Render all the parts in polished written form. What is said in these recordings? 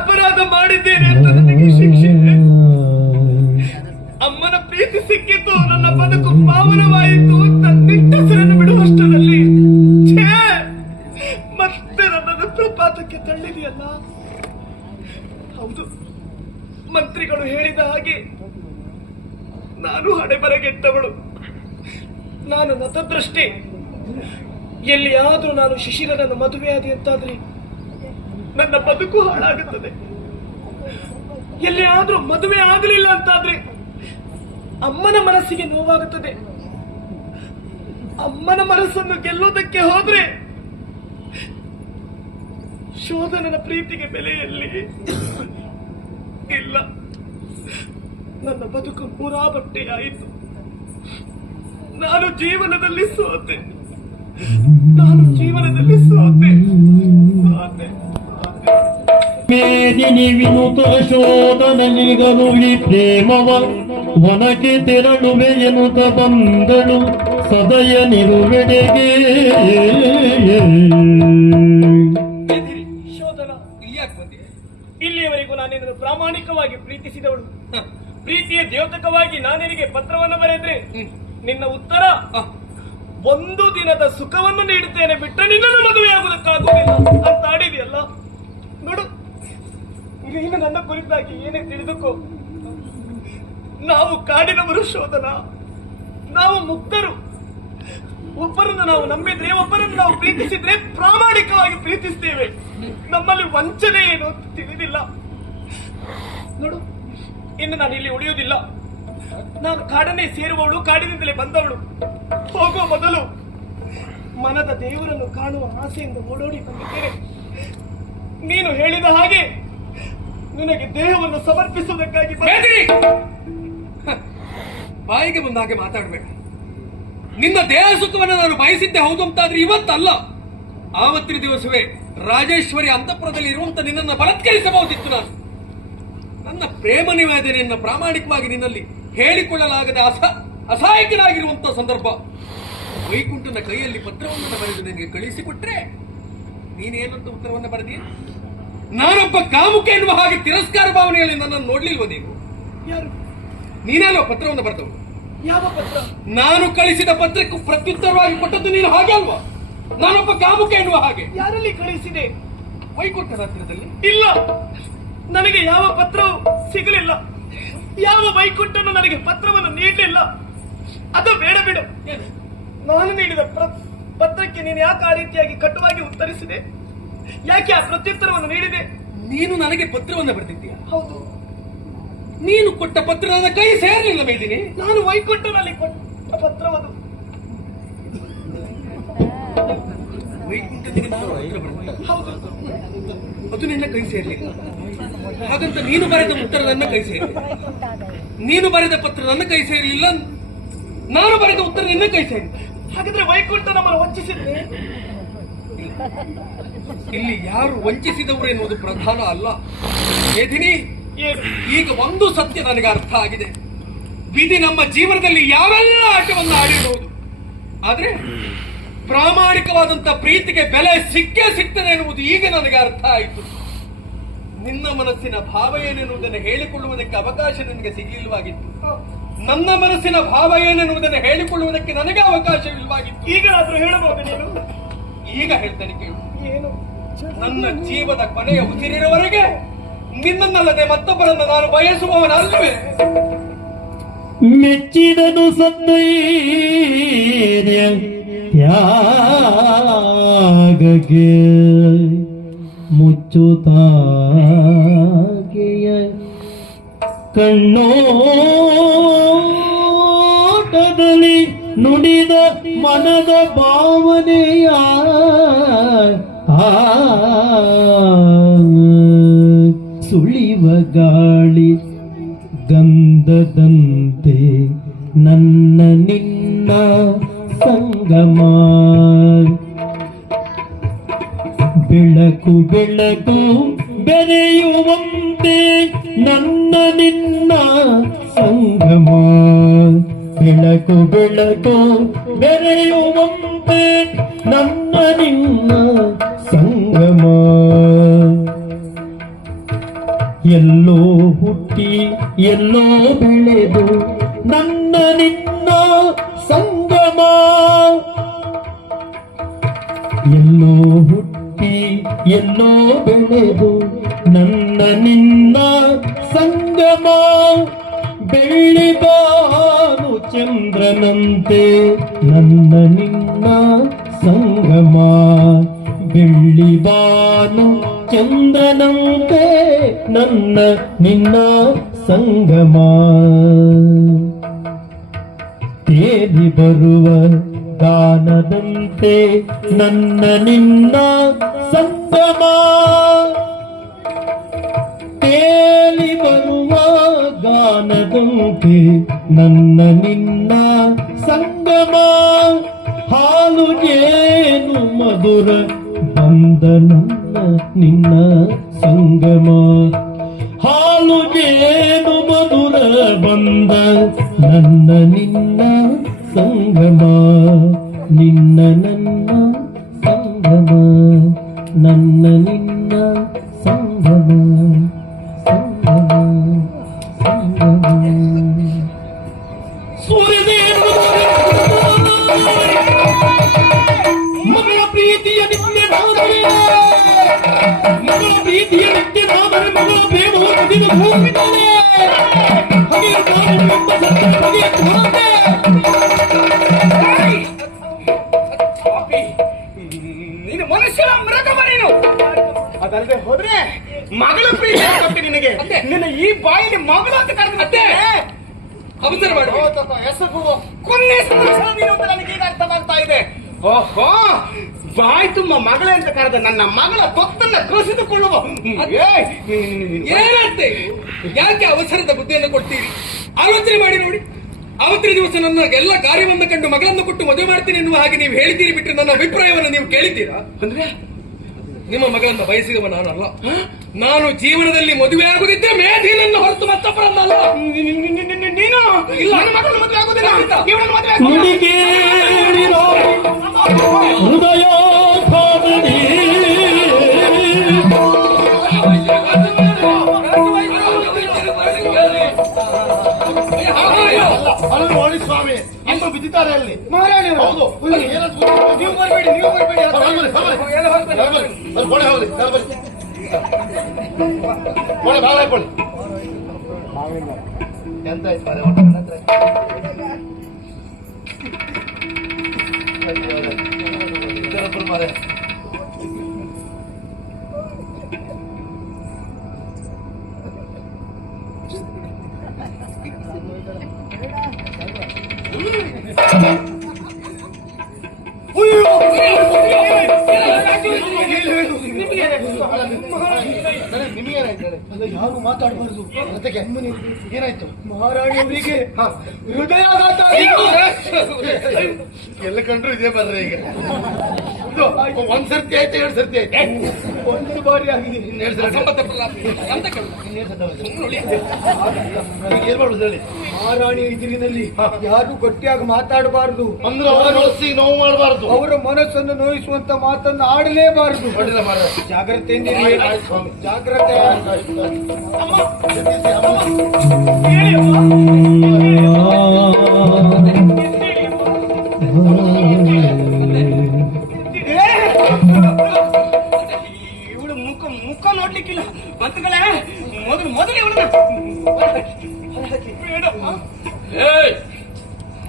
ಅಪರಾಧ ಮಾಡಿದ್ದೇನೆ ಅಂತ ನನಗೆ ಶಿಕ್ಷೆ. ಅಮ್ಮನ ಪ್ರೀತಿ ಸಿಕ್ಕಿತು, ನನ್ನ ಬದುಕು ಪಾವನವಾಯಿತು ಅಂತ ನಿಟ್ಟಸರನ್ನು ಬಿಡುವಷ್ಟರಲ್ಲಿ ಮತ್ತೆ ನನ್ನನ್ನು ಪ್ರಪಾತಕ್ಕೆ ತಳ್ಳಿದೆಯಲ್ಲ. ಹೌದು, ಮಂತ್ರಿಗಳು ಹೇಳಿದ ಹಾಗೆ ನಾನು ಹಣೆಬರಗೆಟ್ಟವಳು, ನಾನು ನತದೃಷ್ಟಿ. ಎಲ್ಲಿಯಾದ್ರೂ ನಾನು ಶಿಶಿರನನ್ನು ಮದುವೆಯಾದೆ ಅಂತಾದ್ರೆ ನನ್ನ ಬದುಕು ಹಾಳಾಗುತ್ತದೆ. ಎಲ್ಲಿಯಾದ್ರೂ ಮದುವೆ ಆಗಲಿಲ್ಲ ಅಂತಾದ್ರೆ ಅಮ್ಮನ ಮನಸ್ಸಿಗೆ ನೋವಾಗುತ್ತದೆ. ಅಮ್ಮನ ಮನಸ್ಸನ್ನು ಗೆಲ್ಲುವುದಕ್ಕೆ ಹೋದ್ರೆ ಶೋಧನನ ಪ್ರೀತಿಗೆ ಬೆಲೆಯಲ್ಲಿ ಇಲ್ಲ. ನನ್ನ ಬದುಕು ಪೂರಾ ಬಟ್ಟೆಯಾಯಿತು. ನಾನು ಜೀವನದಲ್ಲಿ ಸೋತೆ. ಮೇದಿನಿ ವಿನುತ ಶೋಧನಲಿಗನು ಈ ಪ್ರೇಮವ ವನಕ್ಕೆ ತೆರಳುವೆ ಎನ್ನುತ್ತ ಬಂದಳು ಸದಯ ನಿರುವೆಡೆಗೆ. ಶೋಧನ, ಇಲ್ಲಿಯವರೆಗೂ ನಾನಿನ್ನನ್ನು ಪ್ರಾಮಾಣಿಕವಾಗಿ ಪ್ರೀತಿಸಿದವಳು. ಪ್ರೀತಿಯ ದ್ಯೋತಕವಾಗಿ ನಾನಿನಿಗೆ ಪತ್ರವನ್ನು ಬರೆದ್ರೆ ನಿನ್ನ ಉತ್ತರ ಒಂದು ದಿನದ ಸುಖವನ್ನು ನೀಡುತ್ತೇನೆ ಬಿಟ್ಟರೆ ನಿನ್ನನ್ನು ಮದುವೆಯಾಗುವುದಕ್ಕಾಗುವುದಿಲ್ಲ ಅಂತ ಆಡಿದೆಯಲ್ಲ. ನೋಡು, ನೀನು ನನ್ನ ಕುರಿತಾಗಿ ಏನೇ ತಿಳಿದುಕೋ. ನಾವು ಕಾಡಿನವರು ಶೋಧನ, ನಾವು ಮುಕ್ತರು. ಒಬ್ಬರನ್ನು ನಾವು ನಂಬಿದ್ರೆ, ಒಬ್ಬರನ್ನು ನಾವು ಪ್ರೀತಿಸಿದ್ರೆ ಪ್ರಾಮಾಣಿಕವಾಗಿ ಪ್ರೀತಿಸ್ತೇವೆ. ನಮ್ಮಲ್ಲಿ ವಂಚನೆ ಏನು ಅಂತ ತಿಳಿದಿಲ್ಲ. ನೋಡು, ಇನ್ನು ನಾನು ಇಲ್ಲಿ ಉಳಿಯುವುದಿಲ್ಲ. ನಾನು ಕಾಡನ್ನೇ ಸೇರುವವಳು, ಕಾಡಿನಿಂದಲೇ ಬಂದವಳು. ಹೋಗುವ ಮೊದಲು ಮನದ ದೇವರನ್ನು ಕಾಣುವ ಆಸೆಯಿಂದ ಓಡೋಡಿ ಬಂದಿದ್ದೇನೆ. ನೀನು ಹೇಳಿದ ಹಾಗೆ ನಿನಗೆ ದೇಹವನ್ನು ಸಮರ್ಪಿಸುವುದಕ್ಕಾಗಿ ಬಾಯಿಗೆ ಬಂದ ಹಾಗೆ ಮಾತಾಡಬೇಡ. ನಿನ್ನ ದೇಹ ಸುಖವನ್ನು ನಾನು ಬಯಸಿದ್ದೆ ಹೌದು ಅಂತಾದ್ರೆ ಇವತ್ತಲ್ಲ, ಆವತ್ತಿನ ದಿವಸವೇ ರಾಜೇಶ್ವರಿ ಅಂತಃಪುರದಲ್ಲಿ ಇರುವಂತ ನಿನ್ನನ್ನು ಬಲತ್ಕರಿಸಬಹುದಿತ್ತು. ನಾನು ನನ್ನ ಪ್ರೇಮ ನಿವೇದನೆಯನ್ನು ಪ್ರಾಮಾಣಿಕವಾಗಿ ನಿನ್ನಲ್ಲಿ ಹೇಳಿಕೊಳ್ಳಲಾಗದ ಅಸಹಾಯಕನಾಗಿರುವಂತಹ ಸಂದರ್ಭ. ವೈಕುಂಠನ ಕೈಯಲ್ಲಿ ಪತ್ರವನ್ನು ಬರೆದು ನಿನಗೆ ಕಳಿಸಿಕೊಟ್ರೆ ನೀನೇನಂತ ಉತ್ತರವನ್ನು ಬರೆದಿ? ನಾನೊಬ್ಬ ಕಾಮುಕ ಎನ್ನುವ ಹಾಗೆ ತಿರಸ್ಕಾರ ಭಾವನೆಯಲ್ಲಿ ನನ್ನನ್ನು ನೋಡ್ಲಿಲ್ವ ನೀವು? ನೀನಲ್ಲೋ ಪತ್ರವನ್ನು ಬರೆದವಳು. ಯಾವ ಪತ್ರ? ನಾನು ಕಳಿಸಿದ ಪತ್ರಕ್ಕೂ ಪ್ರತ್ಯುತ್ತರವಾಗಿ ಕೊಟ್ಟದ್ದು ನೀನು ಹಾಗೆ ಅಲ್ವಾ? ನಾನೊಬ್ಬ ಕಾಮುಕ ಎನ್ನುವ ಹಾಗೆ. ಯಾರಲ್ಲಿ ಕಳಿಸಿದೆ? ವೈಕುಂಠದ ಹತ್ತಿರದಲ್ಲಿ. ಇಲ್ಲ, ನನಗೆ ಯಾವ ಪತ್ರವೂ ಸಿಗಲಿಲ್ಲ. ಯಾವ ವೈಕುಂಠನು ನನಗೆ ಪತ್ರವನ್ನು ನೀಡಲಿಲ್ಲ. ಅದು ಬೇಡ ಬಿಡು. ನಾನು ನೀಡಿದ ಪತ್ರಕ್ಕೆ ನೀನು ಯಾಕೆ ಆ ರೀತಿಯಾಗಿ ಕಟುವಾಗಿ ಉತ್ತರಿಸಿದೆ? ಯಾಕೆ ಆ ಪ್ರತ್ಯುತ್ತರವನ್ನು ನೀಡಿದೆ? ನೀನು ನನಗೆ ಪತ್ರವನ್ನು ಬರೆದಿದ್ದೀಯ. ಹೌದು. ನೀನು ಕೊಟ್ಟ ಪತ್ರ ನನ್ನ ಕೈ ಸೇರಲಿಲ್ಲ ಮೇದಿನಿ. ನಾನು ವೈಕುಂಠನಲ್ಲಿ ಕೊಟ್ಟ ಪತ್ರವನ್ನು ವೈಕುಂಠನಿಗೆ ನಾನು ಪತ್ರ ಬರೆದ. ಹೌದು, ಅದು ನಿನ್ನ ಕೈ ಸೇರಲಿಲ್ಲ. ಹಾಗಂತ ನೀನು ಬರೆದ ಉತ್ತರ ನನ್ನ ಕೈ ಸೇರಿಲ್ಲ. ನೀನು ಬರೆದ ಪತ್ರ ನನ್ನ ಕೈ ಸೇರಲಿಲ್ಲ, ನಾನು ಬರೆದ ಉತ್ತರ ನಿನ್ನ ಕೈ ಸೇರಿಲ್ಲ. ಹಾಗಾದ್ರೆ ವೈಕುಂಠ ನಮ್ಮನ್ನು ವಂಚಿಸಿದ್ರೆ? ಇಲ್ಲಿ ಯಾರು ವಂಚಿಸಿದವರು ಎನ್ನುವುದು ಪ್ರಧಾನ ಅಲ್ಲ ಮೇದಿನಿ. ಏನು? ಈಗ ಒಂದು ಸತ್ಯ ನನಗೆ ಅರ್ಥ ಆಗಿದೆ. ವಿಧಿ ನಮ್ಮ ಜೀವನದಲ್ಲಿ ಯಾವೆಲ್ಲ ಆಟವನ್ನು ಆಡಿರಬಹುದು, ಆದ್ರೆ ಪ್ರಾಮಾಣಿಕವಾದಂತ ಪ್ರೀತಿಗೆ ಬೆಲೆ ಸಿಕ್ಕೇ ಸಿಗ್ತದೆ ಎನ್ನುವುದು ಈಗ ನನಗೆ ಅರ್ಥ ಆಯಿತು. ನಿನ್ನ ಮನಸ್ಸಿನ ಭಾವ ಏನೆನ್ನುವುದನ್ನು ಹೇಳಿಕೊಳ್ಳುವುದಕ್ಕೆ ಅವಕಾಶ ನನಗೆ ಸಿಗಲಿಲ್ಲವಾಗಿತ್ತು. ನನ್ನ ಮನಸ್ಸಿನ ಭಾವ ಏನೆನ್ನುವುದನ್ನು ಹೇಳಿಕೊಳ್ಳುವುದಕ್ಕೆ ನನಗೆ ಅವಕಾಶವಿಲ್ಲವಾಗಿತ್ತು. ಈಗ ಆದ್ರೂ ಹೇಳಬಹುದು ನೀನು? ಈಗ ಹೇಳ್ತೇನೆ ಕೇಳು. ಏನು? ನನ್ನ ಜೀವದ ಕೊನೆಯ ಉಸಿರಿರುವವರೆಗೆ ನಿನ್ನನ್ನಲ್ಲದೆ ಮತ್ತೊಬ್ಬರನ್ನು ನಾನು ಬಯಸುವವನಲ್ಲವೇ? ಮೆಚ್ಚಿದನು ಸತ್ತೈರ್ಯ ತ್ಯಾಗಕ್ಕೆ ಮುಚ್ಚುತ್ತಾಗೆಯ ಕಣ್ಣೋಟದಲ್ಲಿ ನುಡಿದ ಮನದ ಭಾವನೆಯ ಸುಳಿವ ಗಾಳಿ ಗಂಧದಂತೆ ನನ್ನ ನಿನ್ನ ಸಂಗಮ. ಬೆಳಕು ಬೆಳಕು ಬೆರೆಯುವಂತೆ ನನ್ನ ನಿನ್ನ ಸಂಗಮ. ಬೆಳಕು ಬೆಳಕು ಬೆರೆಯುವಂತೆ ನನ್ನ ನಿನ್ನ ಸಂಗಮ. ಎಲ್ಲೋ ಹುಟ್ಟಿ ಎಲ್ಲೋ ಬೆಳೆದು ನನ್ನ ನಿನ್ನ ಸಂಗಮ. ಎಲ್ಲೋ ಹುಟ್ಟಿ ಎಲ್ಲೋ ಬೆಳೆದು ನನ್ನ ನಿನ್ನ ಸಂಗಮ. ಬೆಳ್ಳಿ ಬಾನು ಚಂದ್ರನಂತೆ ನನ್ನ ನಿನ್ನ ಸಂಗಮ. ಬೆಳ್ಳಿ ಬಾನು ಚಂದ್ರನಂತೆ ನನ್ನ ನಿನ್ನ ಸಂಗಮ. ತೇಲಿ ಬರುವ ಗಾನದಂತೆ ನನ್ನ ನಿನ್ನ ಸಂಗಮ. ತೇಲಿ ಬರುವ ಗಾನದಂತೆ ನನ್ನ ನಿನ್ನ ಸಂಗಮ. ಹಾಲು ಜೇನು ಮಧುರ ಬಂದ ನನ್ನ ನಿನ್ನ ಸಂಗಮ. ಹಾಲು ಜೇನು ಮಧುರ ಬಂದ ನನ್ನ ನಿನ್ನ ಸಂಗಮ. ನಿನ್ನ ನನ್ನ ಸಂಗಮ. ನನ್ನ ನಿನ್ನ ಸಂಗಮ. ಸಂಗಮ ಸಂಗಮ. ಮಗಳ ಪ್ರೀತಿಯ ನಿತ್ಯ ನಾದರೆ, ಮಗಳ ಪ್ರೀತಿಯ ನಿತ್ಯ ನಾದರೆ, ಮಗಳ ಪ್ರೇಮವು ನದಿನ ಭೂಮಿನಲ್ಲಿ ನೀನು ಮನುಷ್ಯನ ಮೃಗ ಮರೀನು. ಅದಲ್ಲದೆ ಹೋದ್ರೆ ಮಗಳ ಪ್ರೀತಿ ಕೊಟ್ಟೆ ನಿನಗೆ. ನಿನ್ನ ಈ ಬಾಯಲ್ಲಿ ಮಗಳು ಅಂತ ಕರೆದ್ರೆ ಅವಸರ ಮಾಡಿ ಹೆಸರು ಕೊನೆ ನೀನು ಅಂತ ನನಗೆ ಈಗ ಅರ್ಥವಾಗ್ತಾ ಇದೆ. ಓಹೋ, ಬಾಯಿ ತುಂಬ ಮಗಳೇ ಅಂತ ಕರೆದ ನನ್ನ ಮಗಳ ತೊತ್ತನ್ನ ಕಸಿದುಕೊಳ್ಳುವ. ಏನಂತೆ? ಯಾಕೆ ಅವಸರದ ಬುದ್ಧಿಯನ್ನು ಕೊಡ್ತೀರಿ? ಆಲೋಚನೆ ಮಾಡಿ ನೋಡಿ. ಅವತ್ತಿನ ದಿವಸ ನನ್ನ ಎಲ್ಲ ಕಾರ್ಯವನ್ನು ಕಂಡು ಮಗಳನ್ನು ಕೊಟ್ಟು ಮದುವೆ ಮಾಡ್ತೀನಿ ಎನ್ನುವ ಹಾಗೆ ನೀವು ಹೇಳ್ತೀರಿ ಬಿಟ್ಟರೆ ನನ್ನ ಅಭಿಪ್ರಾಯವನ್ನು ನೀವು ಕೇಳಿದ್ದೀರಾ? ಅಂದ್ರೆ ನಿಮ್ಮ ಮಗಳನ್ನ ಬಯಸಿದವ ನಾನಲ್ಲ. ನಾನು ಜೀವನದಲ್ಲಿ ಮದುವೆ ಆಗುದಿದ್ದೆ ಮೇಧಿನನ್ನು ಹೊರತು ಮತ್ತೊಬ್ಬರನ್ನಲ್ಲ. ನೀನು ಇಲ್ಲ, ನನ್ನ ಮಗಳನ್ನು ಮದುವೆ ಆಗುದಿಲ್ಲ. ಇವಳನ್ನು ಮದುವೆ ನುಡಿಗೇಡಿರೋ ಹೃದಯ ಕಾದಡಿ. ನೋಡಿ ಸ್ವಾಮಿ, ಅಮ್ಮ ಬಿದ್ದಿದ್ದಾರೆ ಅಲ್ಲಿ. ಮಹಾರಾಣಿ ಹೌದು. ನೀವು ಬರಬೇಡಿ, ನೀವು ಬರಬೇಡಿ. ಬೋಳೆ ಹೋಗ್ಲಿ, ಬೋಳೆ ಭಾಳ ಹಾಕೊಳ್ಳಿ. ಎಂತ ಆಯ್ತು ಮಾರ್ರೆ, ಇದರೊಬ್ಬರು ಮಾರೆ. ಯಾರು ಮಾತಾಡಬಾರದು. ಜೊತೆಗೆ ಏನಾಯ್ತು? ಮಹಾರಾಣಿಯವರಿಗೆ ಹೃದಯಾಘಾತ. ಎಲ್ಲ ಕಂಡ್ರು ಇದೇ ಬರ್ರೆ ಈಗ. ಇದು ಒಂದ್ ಸರ್ತಿ ಆಯ್ತು, ಎರಡು ಸರ್ತಿ ಆಯ್ತು. ಒಂದು ಬಾರಿ ಆಗಿದೆ. ಇನ್ನೆರಡು ಸರ್ತಿ ಅಂತ ಕೇಳು. ಏನ್ ಮಾಡುದು ಹೇಳಿ? ಮಹಾರಾಣಿಯ ಎದುರಿನಲ್ಲಿ ಯಾರು ಗಟ್ಟಿಯಾಗಿ ಮಾತಾಡಬಾರದು. ಅಂದ್ರೆ ಅವರ ಮನಸ್ಸಿಗೆ ನೋವು ಮಾಡಬಾರದು. ಅವರ ಮನಸ್ಸನ್ನು ನೋಯಿಸುವಂತ ಮಾತನ್ನು ಆಡಲೇಬಾರದು. ಅಡ್ಡಿಲ್ಲ ಮಾರ್ರೆ. ಜಾಗ್ರತೆಯಿಂದ ಆಯ್ತು ಸ್ವಾಮಿ. ಜಾಗ್ರತೆ. ಇವಳು ಮುಖ ಮುಖ ನೋಡ್ಲಿಕ್ಕಿಲ್ಲ. ಬಂತುಗಳೇ, ಮೊದಲು ಇವಳು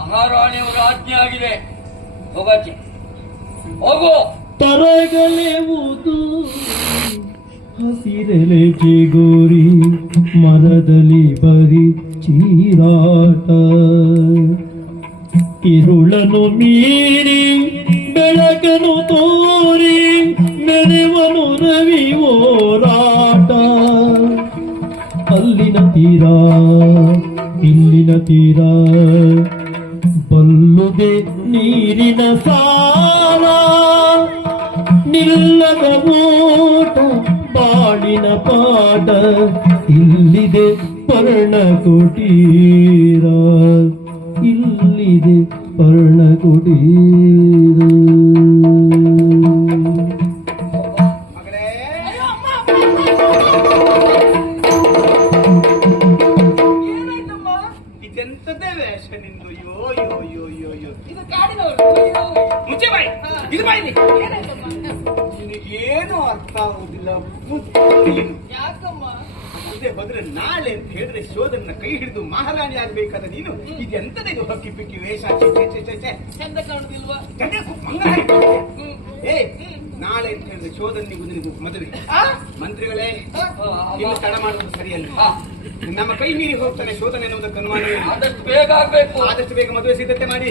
ಮಹಾರಾಣಿಯವರ ಆಜ್ಞೆ ಆಗಿದೆ. ಹೋಗಾಚಿ ಹೋಗು. ತರಗಲೆವುದು ಹಸಿರೆಲೆ ಚಿಗುರಿ ಮರದಲ್ಲಿ ಬರಿ ಚೀರಾಟ. ಇರುಳನು ಮೀರಿ ಬೆಳಕನು ತೋರಿ ಮೆರೆವನು ರವಿ ಓರಾಟ. ಅಲ್ಲಿನ ತೀರ ಇಲ್ಲಿನ ತೀರ ಬಲ್ಲುದೆ ನೀರಿನ ಸಾಲ. ನಿಲ್ಲದ ಓಟ ಬಾಳಿನ ಪಾಠ ಇಲ್ಲಿದೆ ಪರ್ಣಕುಟೀರ. ಇಲ್ಲಿದೆ ಪರ್ಣಕುಟೀರ. ನಿಂದು ಯೋ ಯೋ ಯೋ ಯೋ ಯೋ ಇದು ಕಾಡಿನವರು ಮುಚ್ಚೆ ಬಾಯಿ ಇದು ಬಾಯಿ ಏನಾಯ್ತಮ್ಮ? ನಿನಗೇನು ಅರ್ಥ ಆಗುದಿಲ್ಲ ಯಾಕಮ್ಮ? ಅದೇ ಹೋದ್ರೆ ನಾಳೆ ಅಂತ ಹೇಳಿದ್ರೆ ಶೋಧನ ಕೈ ಹಿಡಿದು ಮಹಾರಾಣಿ ಆಗ್ಬೇಕಾದ ನೀನು ಇದೆಂತದ ಇದು ಹಕ್ಕಿ ಪಿಕ್ಕಿ ವೇಷ ಚಂದ ಕಾಣುದಿಲ್ವಾ? ಏ ನಾಳೆ ಅಂತ ಹೇಳಿದ್ರೆ ಶೋಧನಿಗೂ ನಿನಗೂ ಮದುವೆ ಮಂತ್ರಿಗಳೇ ಇನ್ನು ತಡ ಮಾಡುವುದು ಸರಿಯಲ್ಲ ನಮ್ಮ ಕೈ ಮೀರಿ ಹೋಗ್ತಾನೆ ಶೋಧನೆ ಎನ್ನುವುದಕ್ಕೆ ಅನುಮಾನ ಆದಷ್ಟು ಬೇಗ ಆಗ್ಬೇಕು. ಆದಷ್ಟು ಬೇಗ ಮದುವೆ ಸಿದ್ಧತೆ ಮಾಡಿ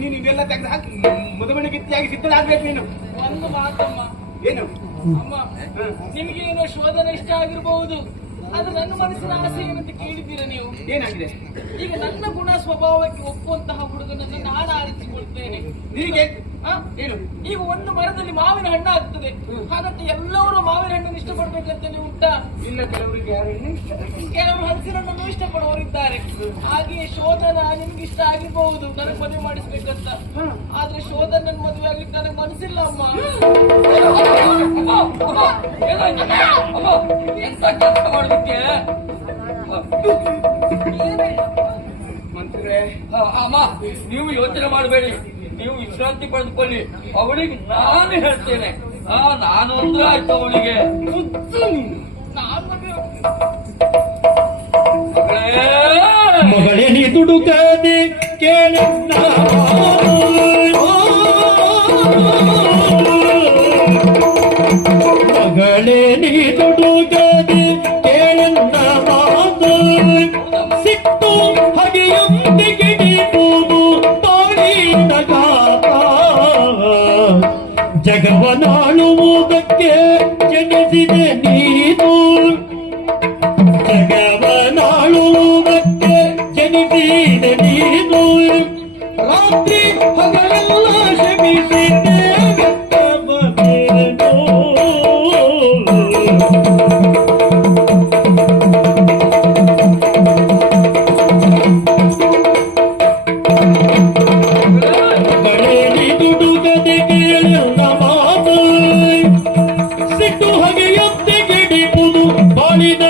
ನೀನು ಇವೆಲ್ಲ ತೆಗೆದು ಹಾಕಿ ಮದುವೆ ಗಿತ್ತಿಯಾಗಿ ಸಿದ್ಧರಾಗ್ಬೇಕು ನೀನು. ಒಂದು ಮಾತಮ್ಮ, ಏನು ಅಮ್ಮ ನಿಮ್ಗೇನೋ ಶೋಧನೆ ಇಷ್ಟ ಆಗಿರಬಹುದು, ಅದು ನನ್ನ ಮನಸ್ಸಿನ ಆಸೆ ಏನಂತ ಕೇಳಿದ್ದೀರಾ ನೀವು? ಏನಾಗಿದೆ ಈಗ ನನ್ನ ಗುಣ ಸ್ವಭಾವಕ್ಕೆ ಒಪ್ಪುವಂತಹ ಹುಡುಗನನ್ನು ನಾನು ಆರಿಸಿಕೊಳ್ತೇನೆ. ನಿನಗೆ ಆ? ಏನು ಈಗ ಒಂದು ಮರದಲ್ಲಿ ಮಾವಿನ ಹಣ್ಣು ಆಗ್ತದೆ, ಹಾಗಂತ ಎಲ್ಲರೂ ಮಾವಿನ ಹಣ್ಣನ್ನು ಇಷ್ಟಪಡ್ಬೇಕಂತಲೇ ಉಂಟಾ? ಇಲ್ಲ ಕೆಲವರಿಗೆ ಯಾರು ಇಷ್ಟ ಕೆಲವರು ಹಲಸಿನ ಹಣ್ಣನ್ನು ಇಷ್ಟಪಡುವವರಿದ್ದಾರೆ. ಹಾಗೆಯೇ ಶೋಧನ ನಿಮ್ಗೆ ಇಷ್ಟ ಆಗಿರಬಹುದು ನನಗೆ ಮದುವೆ ಮಾಡಿಸ್ಬೇಕಂತ, ಆದ್ರೆ ಶೋಧನ ನನ್ನ ಮದುವೆ ಆಗ್ಲಿಕ್ಕೆ ನನಗೆ ಮನಸ್ಸಿಲ್ಲ ಅಮ್ಮ. ಎಂತ ಕೆಲಸ ಮಾಡೋದಕ್ಕೆ ಮಂತ್ರಿಗಳೇ ಅಮ್ಮ, ನೀವು ಯೋಚನೆ ಮಾಡಬೇಡಿ, ನೀವು ವಿಶ್ರಾಂತಿ ಪಡೆದುಕೊಳ್ಳಿ. ಅವಳಿಗೆ ನಾನು ಹೇಳ್ತೇನೆ. ನಾನು ಅಂದ್ರೆ ಆಯ್ತು ಅವಳಿಗೆ. ನಾನು ಮದುವೆ ಆಗ್ತೀನಿ. ಮಗಳೇ ನೀ ದುಡುಕದೆ ಕೇಳನ್ನ ಮಗಳೇ ನೀ ದುಡುಕದೆ ಕೇಳನ್ನ ಮಾತು ಸಿಟ್ಟು ಹಗೆಯಂತೆ ಗಿಡಿಯುವುದು ತಾಳಿನ ಗಾತ ಜಗವನಾಳುವುದಕ್ಕೆ ಜನಿಸಿದೆ ನೀನು ಜಗವನಾಳುವುದಕ್ಕೆ ಜನಿಸಿದ ನೀನು ರಾತ್ರಿ ಹಗಲೆಲ್ಲ ಶ್ರಮಿಸಿದೆ ಅಗತ್ಯವೇನೋ. ಮಗಳೇ ದುಡುಗದೆ ಕೇಳಲ್ಲ ಮಾತು ಸಿಟ್ಟು ಹಗೆಯಂತೆ ಗಿಡಿಪುದು ಬಾಳಿನ